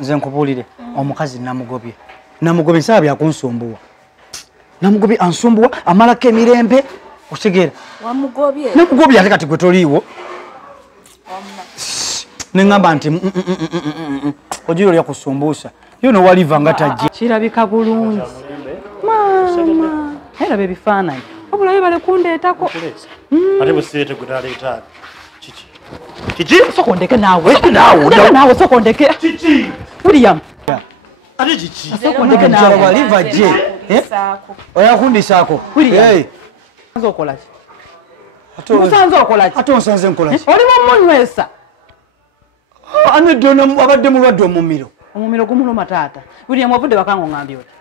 nze nkubulire omukazi namugobye nsaba byakunsumbuwa namugobye ansumbuwa amalako emirembe okitegera namugobye ate kati gwe toliiwo neŋŋamba nti ojiro lya kusumbuusa yo nowaliva nga tajje kirabika bulungi mama era bebifaananyi obulayo bale kundeetako ate busiete gutaleeta kiki sokondeke naawe sokondeke kiki William ate kiki sokondeke mujala naawe waliva je oyakundisaako William okola ki musanze okola ki ate onsanze nkola ki oli mumunywesa anedde abadde mulwadde omumiro gumuluma taata William ovudde bakango ngambye oti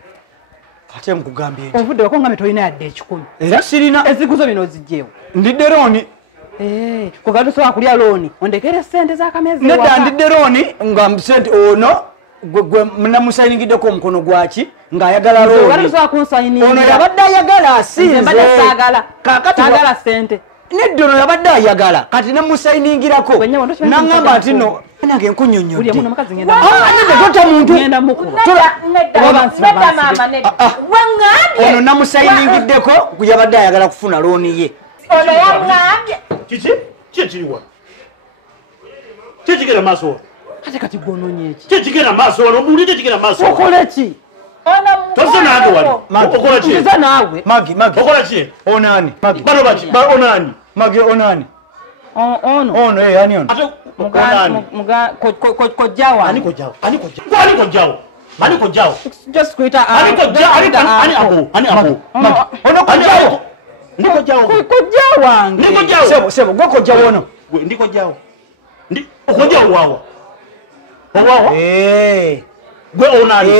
ate nkugambye ovudde bako ngambye tolina yadde ekikumi era sirina eziguzo bino ozijjeewo ndidde looni kugala tosobola kulya looni ondekere sente z'akamezi nedda ndidde looni nga sente ono gwe namusayiningiddeko omukono gwaki ng'ayagala looni ono yabadde ayagala asinze kakatagala sente nedda ono yabadde ayagala kati namusayiningirako naŋŋamba ati no nange nkunyonnyodde tota muntu ono namusayiningiddeko yabadde ayagala kufuna looni ye ono yaŋŋambye kiki kyekiriwa kyekigera maaso ate kati gwononye eki kyekigera maaso wano omuwulire kyekigera maaso okole ki toze nange wali okola ki nziza naawe magi okola ki onaani bano baki onaani magi onaani ono ani ono kojja wange ani kojjawo just kuita ani ako ono kojjawo ndi kojjawo kojja wange ndi kojjawo sebo gwe kojjawo ono ndi kojjawo ndi okojjawo wawa gwe onaani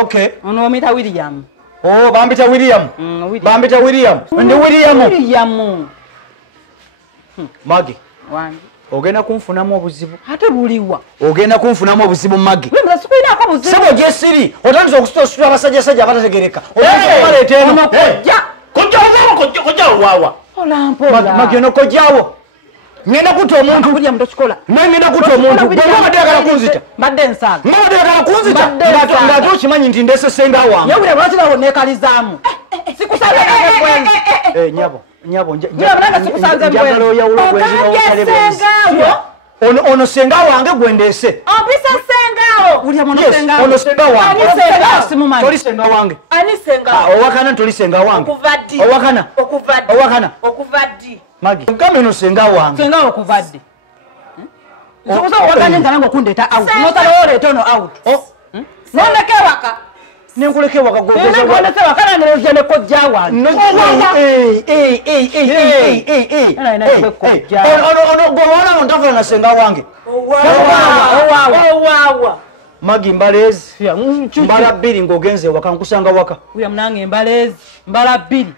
okay ono omita William bambita William ndi William magi wange ogenda kunfunamu obuzibu ate buliwa ogenda kunfunamu obuzibu magi sikuinako buzibu sebo gye siri otandise okusitositula abasajjasajja abatategereka obaleeta eno kojjawo wawa magi ono kojjawo ngenda kutta omuntu William tokikola ngenda kutta omuntu gwebadde ayagala kunzita mbadde nsaaga mbadde ayagala kunzita ng'ate okimanyi nti ndese senga wange ye William lwaki nawo neekalizaamu sikusanze nyabo njagala oyawula ono senga wange gwendese opisa sengawo William ono senga ono senga wange simumanyi toli senga wange ani sengawo owakana toli senga wange owakana okuva ddi magi mukama ono senga wange senga okuva ddi nsobola owakane nga nange okundeeta out nosalawo oleeta ono out nondeke ewaka nenkuleka ewaka gondese wakalangerezya ne kojja wange ono gwewaolano ntafula na senga wange owaawa magi mbaleezi mbala bbiri ng'ogenze ewaka nkusanga waka William nange mbaleezi mbala bbiri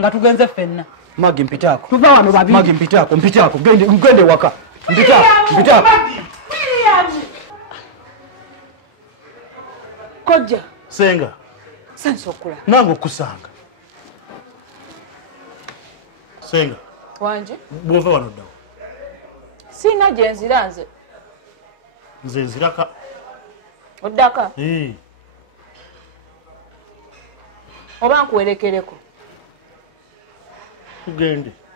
nga tugenze ffenna magi mpitaako tuva wano babiri magi mpitaako ngende waka mpitaako kojja senga sansa okula nange okusanga senga wanje bwova wano ddawo siina gye nzira nze nziraka oddaka oba nkuwerekereko tugende